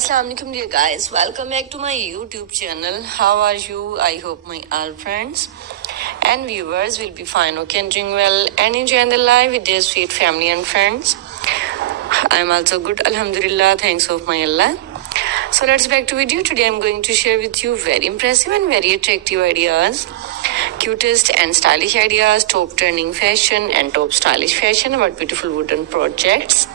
Assalamu alaikum dear guys, welcome back to my YouTube channel. How are you? I hope my all friends and viewers will be fine, okay, and doing well and enjoying the life with their sweet family and friends. I'm also good, alhamdulillah, thanks of my Allah. So let's back to video. Today I'm going to share with you very impressive and very attractive ideas, cutest and stylish ideas, top trending fashion and top stylish fashion about beautiful wooden projects.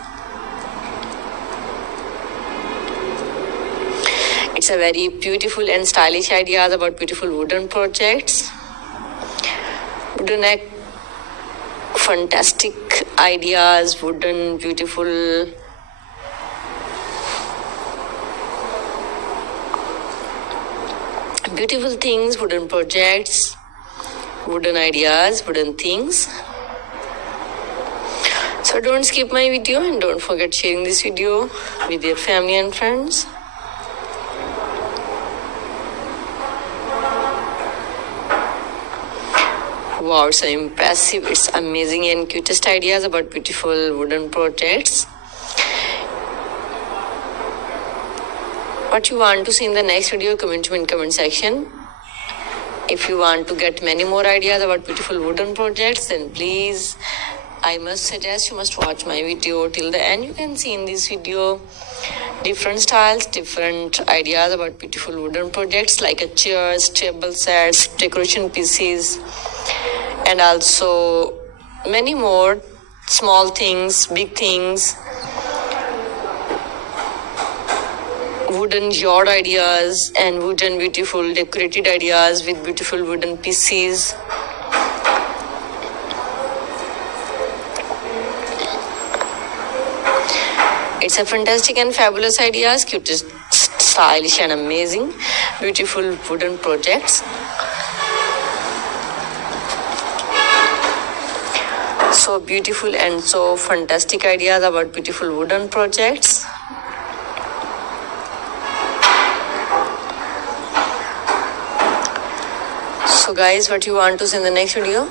It's a very beautiful and stylish ideas about beautiful wooden projects. Wooden fantastic ideas, wooden beautiful things, wooden projects, wooden ideas, wooden things. So don't skip my video and don't forget sharing this video with your family and friends. Wow, so impressive. It's amazing and cutest ideas about beautiful wooden projects. What you want to see in the next video, comment in comment section. If you want to get many more ideas about beautiful wooden projects, then please, I must suggest you must watch my video till the end. You can see in this video different styles, different ideas about beautiful wooden projects like a chairs, table sets, decoration pieces, and also many more small things, big things, wooden yard ideas and wooden beautiful decorated ideas with beautiful wooden pieces. It's a fantastic and fabulous ideas, cutest, stylish and amazing, beautiful wooden projects. So beautiful and so fantastic ideas about beautiful wooden projects. So guys, what you want to see in the next video?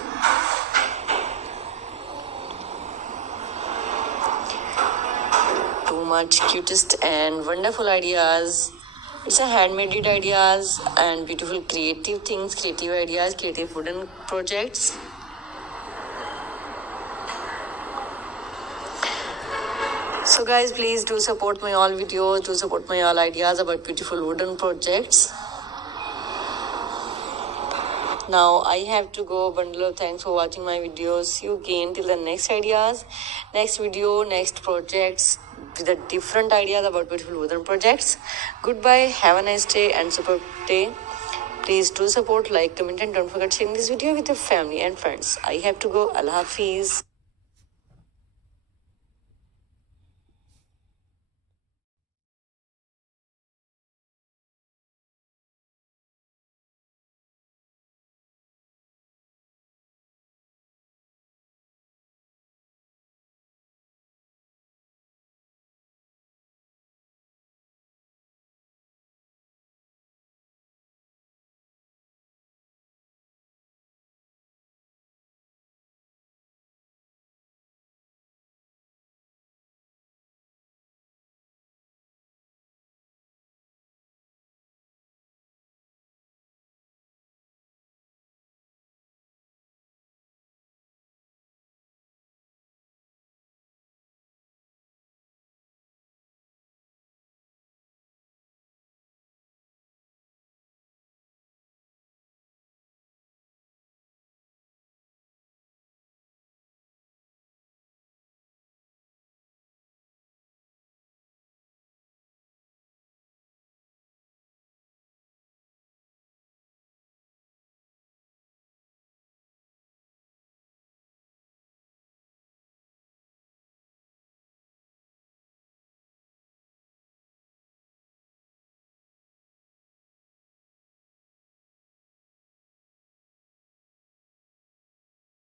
Too much cutest and wonderful ideas. It's a handmade ideas and beautiful creative things, creative ideas, creative wooden projects. So guys, please do support my all videos, do support my all ideas about beautiful wooden projects. Now I have to go. Bundle of thanks for watching my videos. See you again till the next ideas, next video, next projects with the different ideas about beautiful wooden projects. Goodbye, have a nice day and super day. Please do support, like, comment and don't forget sharing this video with your family and friends. I have to go. Allah Hafiz.